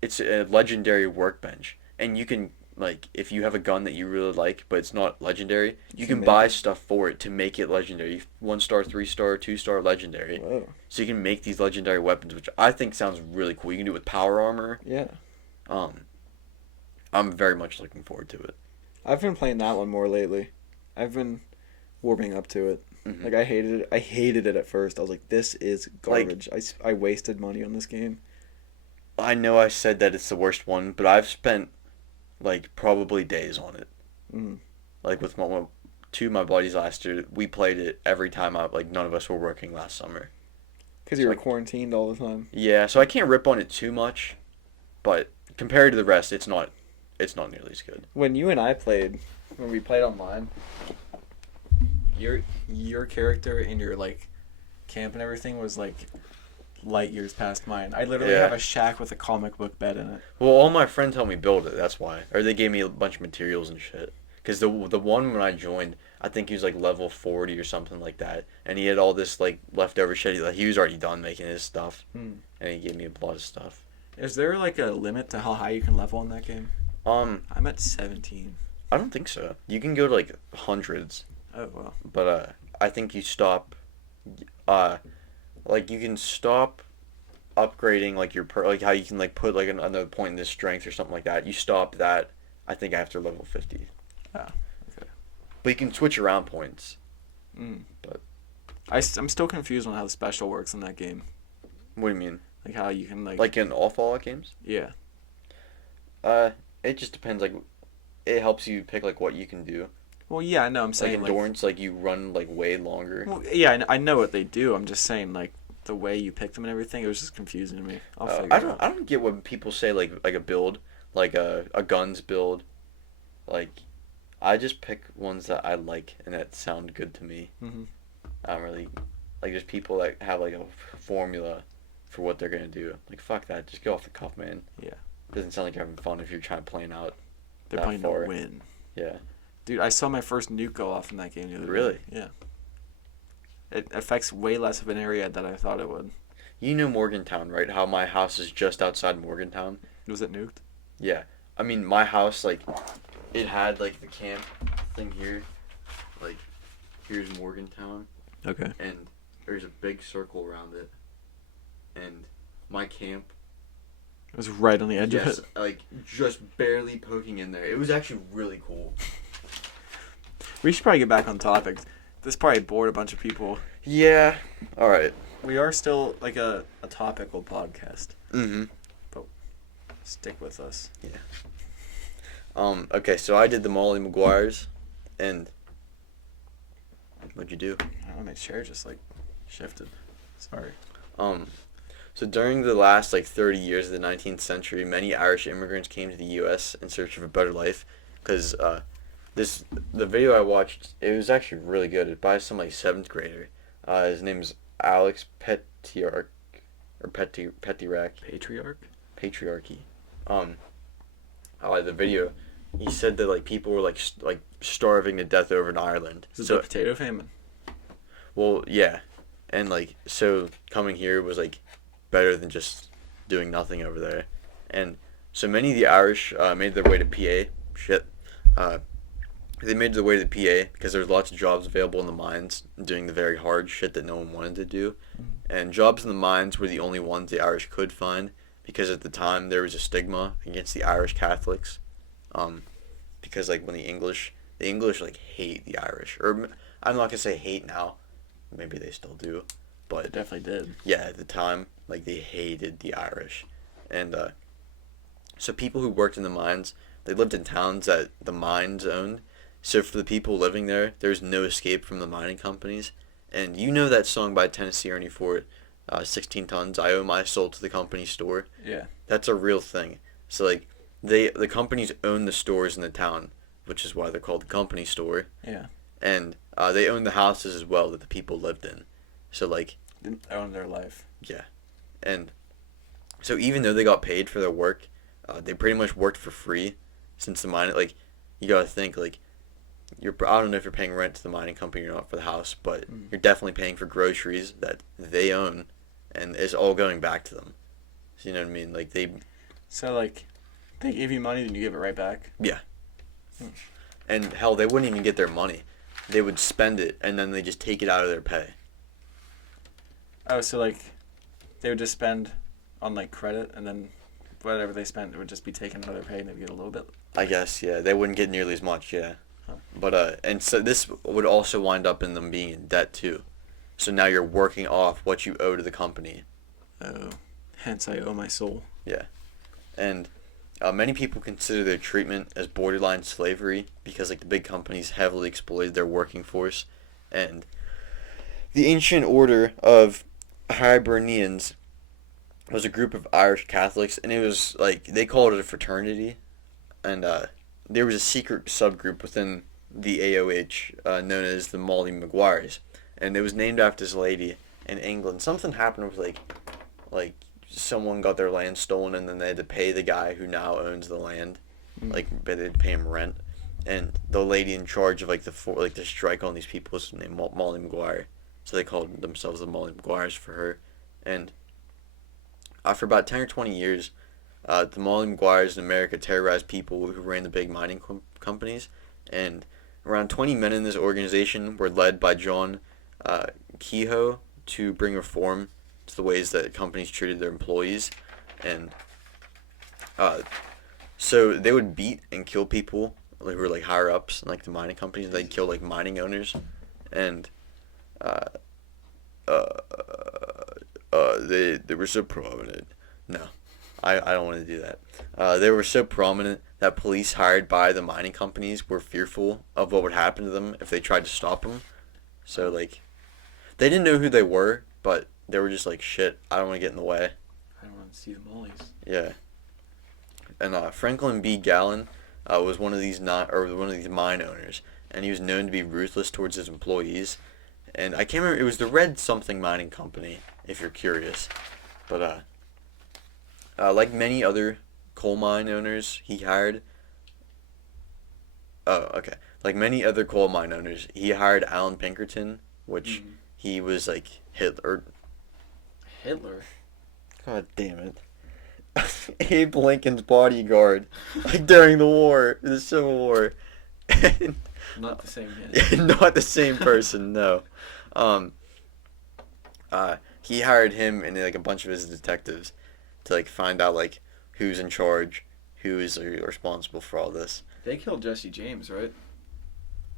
it's a legendary workbench, and you can like if you have a gun that you really like, but it's not legendary, you can can make buy it. stuff for it to make it legendary. 1 star, 3 star, 2 star legendary. Whoa. So you can make these legendary weapons, which I think sounds really cool. You can do it with power armor. Yeah. Um, I'm very much looking forward to it. I've been playing that one more lately. I've been warming up to it. Mhm. Like I hated it. I hated it at first. I was like, this is Like- garbage. I wasted money on this game. I know I said that it's the worst one, but I've spent like probably days on it. Mm. Like with two of my buddies last year, we played it every time out. Like none of us were working last summer. Because you were Like- quarantined all the time. Yeah, so I can't rip on it too much, but compared to the rest, it's not nearly as good. When you and I played, when we played online, your character and your like camp and everything was like light years past mine. I literally Yeah. have a shack with a comic book bed in it. Well, all my friends helped me build it. That's why, or they gave me a bunch of materials and shit. Because the one when I joined, I think he was like level 40 or something like that, and he had all this like leftover shit. He was already done making his stuff, Hmm. and he gave me a lot of stuff. Is there like a limit to how high you can level in that game? I'm at 17. I don't think so. You can go to like hundreds, Oh well. but I think you stop. Like you can stop upgrading like like how you can like put like another point in this strength or something like that. You stop that. I think after level 50. Ah, okay. But you can switch around points. Mm. But- I'm still confused on how the special works in that game. What do you mean? Like how you can Like in all Fallout games? yeah. It just depends. Like, it helps you pick like what you can do. Well, yeah, I know. I'm Like saying endurance, like you run like way longer. Well, yeah, I know what they do. I'm just saying like the way you pick them and everything. It was just confusing to me. I'll figure I it don't out. I don't get when people say like a build, like a guns build. Like, I just pick ones that I like and that sound good to me. Mm-hmm. I don't really like just people that have like a formula for what they're gonna do. Like fuck that, just go off the cuff, man. Yeah. Doesn't sound like you're having fun if you're trying to plan out. They're that playing far. to win. Yeah. Dude, I saw my first nuke go off in that game the other Really? day. Yeah. It affects way less of an area than I thought it would. You know Morgantown, right? How my house is just outside Morgantown. Was it nuked? Yeah. I mean, my house, like, it had, like, the camp thing here. Like, here's Morgantown, Okay. and there's a big circle around it. And my camp, It was right on the edge yes, of it. like, just barely poking in there. It was actually really cool. We should probably get back on topic. This probably bored a bunch of people. Yeah. All right. We are still like a topical podcast. Mm-hmm. Stick with us. Okay, so I did the Molly Maguires, and what'd you do? I don't know, my chair just like shifted. Sorry. So during the last like 30 years of the 19th century, many Irish immigrants came to the U.S. in search of a better life, because the video I watched, it was actually really good. It's by some like 7th grader. His name's Alex Petriarch, or Petriarch. Patriarch. I like the video. He said that like people were like starving to death over in Ireland. Is it So the potato famine? well, yeah, and like so coming here was like better than just doing nothing over there, and so many of the Irish made their way to PA. They made their way to PA because there was lots of jobs available in the mines, doing the very hard shit that no one wanted to do, and jobs in the mines were the only ones the Irish could find because at the time there was a stigma against the Irish Catholics, because like when the English like hate the Irish, or I'm not gonna say hate now, maybe they still do, but It definitely did. yeah, at the time, like, they hated the Irish. And, so people who worked in the mines, they lived in towns that the mines owned. So for the people living there, there's no escape from the mining companies. And you know that song by Tennessee Ernie Ford, 16 Tons, I Owe My Soul to the Company Store? Yeah. That's a real thing. So, like, the companies own the stores in the town, which is why they're called the company store. Yeah. And they own the houses as well that the people lived in. So, like, Didn't own their life. yeah. And so even though they got paid for their work, they pretty much worked for free since the mine, like, you gotta think, like, I don't know if you're paying rent to the mining company or not for the house, but Mm. you're definitely paying for groceries that they own, and it's all going back to them. So you know what I mean? Like So like, they give you money, then you give it right back. yeah. Hmm. And hell, they wouldn't even get their money. They would spend it, and then they just take it out of their pay. Oh, so like, they would just spend on like credit, and then whatever they spent, it would just be taken out of their pay, and they would get a little bit. I guess, yeah. They wouldn't get nearly as much, yeah. Huh. But and so this would also wind up in them being in debt too. So now you're working off what you owe to the company. Oh, hence I owe my soul. Yeah. And many people consider their treatment as borderline slavery because like the big companies heavily exploited their working force. And the ancient order of Hibernians was a group of Irish Catholics, and it was like they called it a fraternity. And there was a secret subgroup within the AOH known as the Molly Maguires, and it was named after this lady in England. Something happened with like someone got their land stolen, and then they had to pay the guy who now owns the land, like they had to pay him rent. And the lady in charge of like the strike on these people was named Molly Maguire, so they called themselves the Molly Maguires for her. And for about 10 or 20 years, the Molly Maguires in America terrorized people who ran the big mining companies, and around 20 men in this organization were led by John Kehoe to bring reform to the ways that companies treated their employees. And so they would beat and kill people who were like higher ups in like the mining companies. They'd kill like mining owners, and uh, they were so prominent. No, I don't want to do that. They were so prominent that police hired by the mining companies were fearful of what would happen to them if they tried to stop them. So like, they didn't know who they were, but they were just like, shit, I don't want to get in the way. I don't want to see the mollies. Yeah. And Franklin B. Gallen was one of these mine owners, and he was known to be ruthless towards his employees. And I can't remember, it was the Red something mining company, if you're curious. But like many other coal mine owners he hired, like many other coal mine owners, he hired Alan Pinkerton, which he was like Hitler. Hitler? God damn it. Abe Lincoln's bodyguard, like during the Civil War. Not the same man. Not the same person, no. He hired him and like a bunch of his detectives to like find out like who's in charge, who is responsible for all this. They killed Jesse James, right?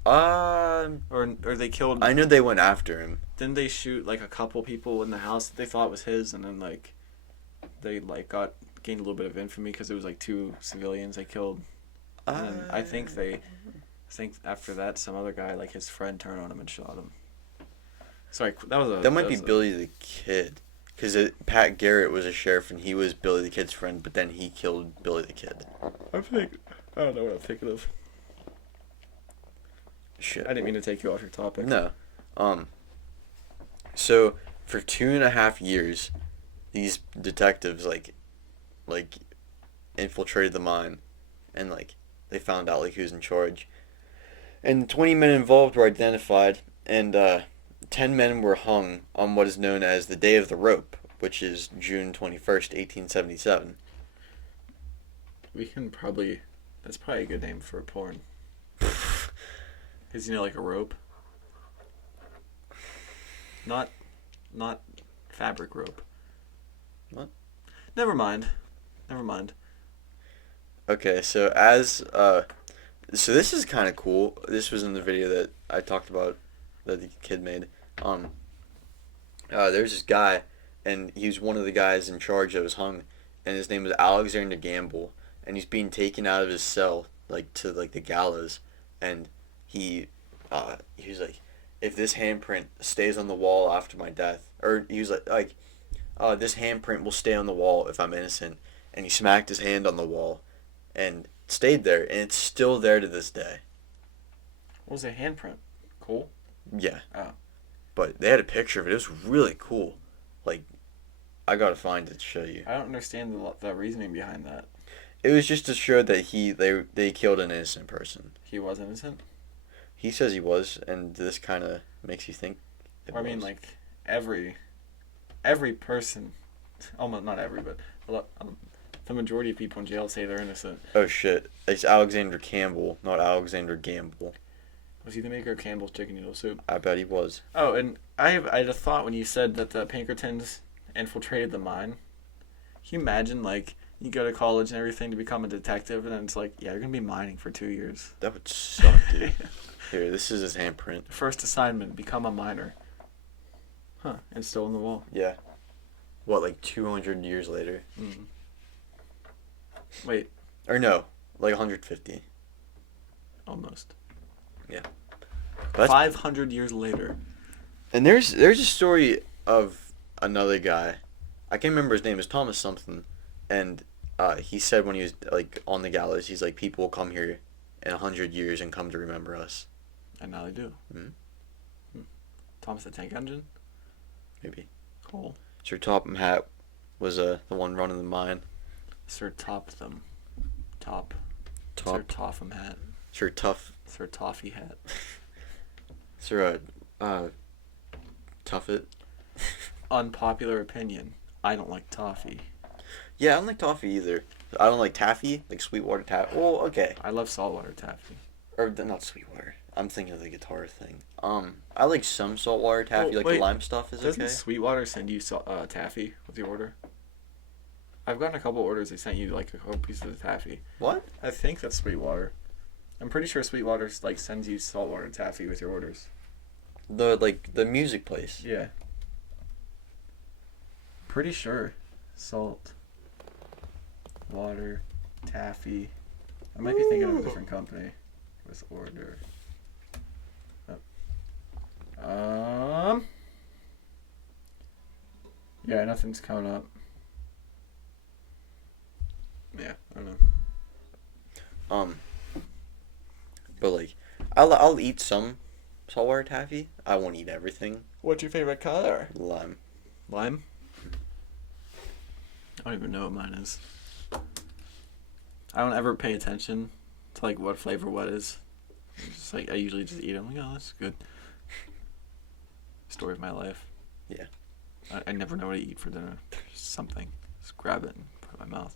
Um, Or they killed. I know they went after him. Didn't they shoot like a couple people in the house that they thought was his, and then like they like gained a little bit of infamy because it was like two civilians they killed. And then I think after that some other guy like his friend turned on him and shot him. Sorry, that might be Billy the Kid, because Pat Garrett was a sheriff and he was Billy the Kid's friend, but then he killed Billy the Kid. I don't know what I'm thinking of. Shit. I didn't mean to take you off your topic. No. So for 2.5 years, these detectives like infiltrated the mine, and like they found out like who's in charge. And the 20 men involved were identified, and 10 men were hung on what is known as the Day of the Rope, which is June 21st, 1877. That's probably a good name for a porn. Because, like a rope. Not fabric rope. What? Never mind. Okay, so so this is kind of cool. This was in the video that I talked about that the kid made. There's this guy, and he was one of the guys in charge that was hung, and his name was Alexander Gamble, and he's being taken out of his cell like to like the gallows, and he was like, if this handprint stays on the wall after my death, or he was like this handprint will stay on the wall if I'm innocent, and he smacked his hand on the wall, and stayed there, and it's still there to this day. What was a handprint? Cool? Yeah. Oh. But they had a picture of it. It was really cool. Like, I gotta find it to show you. I don't understand the reasoning behind that. It was just to show that they killed an innocent person. He was innocent? He says he was, and this kind of makes you think. Or I mean, was. like every person, almost not every, but the majority of people in jail say they're innocent. Oh shit! It's Alexander Campbell, not Alexander Gamble. Was he the maker of Campbell's chicken noodle soup? I bet he was. Oh, and I had a thought when you said that the Pinkertons infiltrated the mine. Can you imagine, like, you go to college and everything to become a detective, and then it's like, yeah, you're gonna be mining for 2 years. That would suck, dude. Here, this is his handprint. First assignment: become a miner. Huh? And still in the wall. Yeah. What, like 200 years later? Mm-hmm. Wait, Or no, like 150. almost. Yeah. But 500 years later. and there's a story of another guy. I can't remember his name. It's Thomas something, and he said when he was like on the gallows, he's like, people will come here in 100 years and come to remember us. And now they do. Mm-hmm. Thomas the Tank Engine? Maybe. Cool. Sir Topham Hatt was the one running the mine. Sir Topham. Top. Top. Sir Topham Hat. Sir Tough. Sir Toffee Hat. Sir Tuffet. Unpopular opinion. I don't like toffee. Yeah, I don't like toffee either. I don't like taffy, like Sweetwater taffy. Well, okay. I love saltwater taffy. Or not Sweetwater. I'm thinking of the guitar thing. I like some saltwater taffy, Oh, like wait. the lime stuff is Doesn't okay. Sweetwater send you taffy with your order? I've gotten a couple orders. They sent you like a couple pieces of taffy. What? I think that's Sweetwater. I'm pretty sure Sweetwater like sends you saltwater taffy with your orders. The music place. Yeah. Pretty sure. Salt. Water. Taffy. I might be thinking of a different company. With order. Oh. Yeah, nothing's coming up. Yeah, I don't know. But like, I'll eat some saltwater taffy. I won't eat everything. What's your favorite color? Lime. Lime? I don't even know what mine is. I don't ever pay attention to like what flavor what is. It's just like I usually just eat it. I'm like, oh, that's good. Story of my life. Yeah. I never know what to eat for dinner. Just something. Just grab it and put it in my mouth.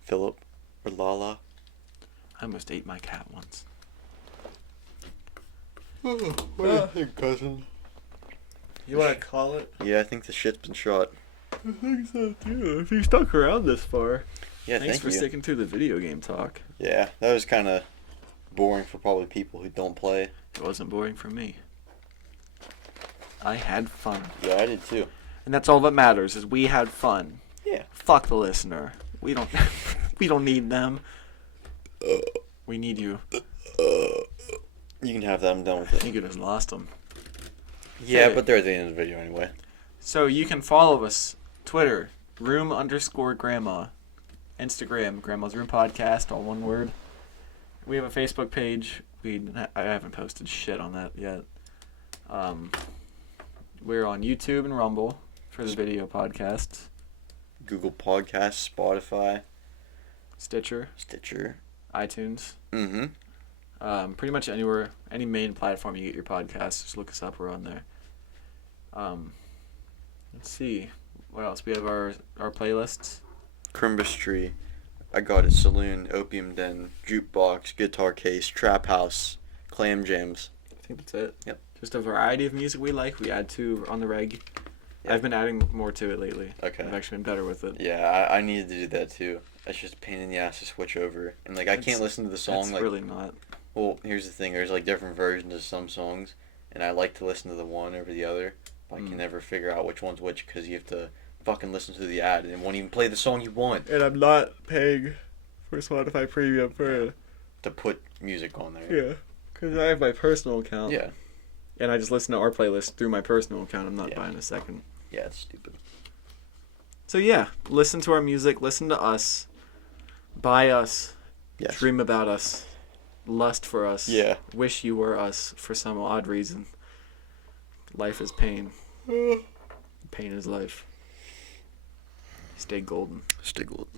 Philip or Lala. I almost ate my cat once. What do you think, cousin? You want to call it? Yeah, I think the shit's been shot. I think so too. If you stuck around this far. Yeah, Thanks thank for you. sticking through the video game talk. Yeah, that was kind of boring for probably people who don't play. It wasn't boring for me. I had fun. Yeah, I did too. And that's all that matters is we had fun. Yeah. Fuck the listener. We don't we don't need them. We need you. You can have that. I'm done with it. You could have lost them. Yeah, Hey. but they're at the end of the video anyway. So you can follow us. Twitter, room_grandma. Instagram, Grandma's Room Podcast, all one word. We have a Facebook page. I haven't posted shit on that yet. We're on YouTube and Rumble for the video podcasts. Google Podcasts, Spotify, Stitcher, iTunes. Mm-hmm. Pretty much anywhere, any main platform you get your podcasts, just look us up. We're on there. Let's see. What else? We have our playlists. Crimbus Tree, I Got It Saloon, Opium Den, Jukebox, Guitar Case, Trap House, Clam Jams. I think that's it. Yep. Just a variety of music we like. We add to on the reg. Yep. I've been adding more to it lately. Okay. I've actually been better with it. Yeah, I needed to do that too. It's just a pain in the ass to switch over. And like I can't listen to the song It's like really not. well, here's the thing, there's like different versions of some songs and I like to listen to the one over the other, but I can never figure out which one's which because you have to fucking listen to the ad and it won't even play the song you want. And I'm not paying for Spotify Premium for To put music on there. yeah, because I have my personal account. Yeah. And I just listen to our playlist through my personal account. I'm not Yeah. buying a second. Yeah, it's stupid. So yeah, listen to our music. Listen to us. Buy us. Yes. Dream about us. Lust for us. Yeah. Wish you were us for some odd reason. Life is pain. Pain is life. Stay golden. Stay golden.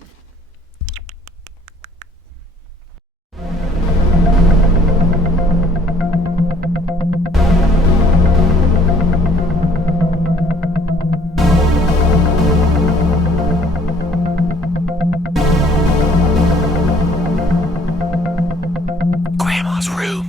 room.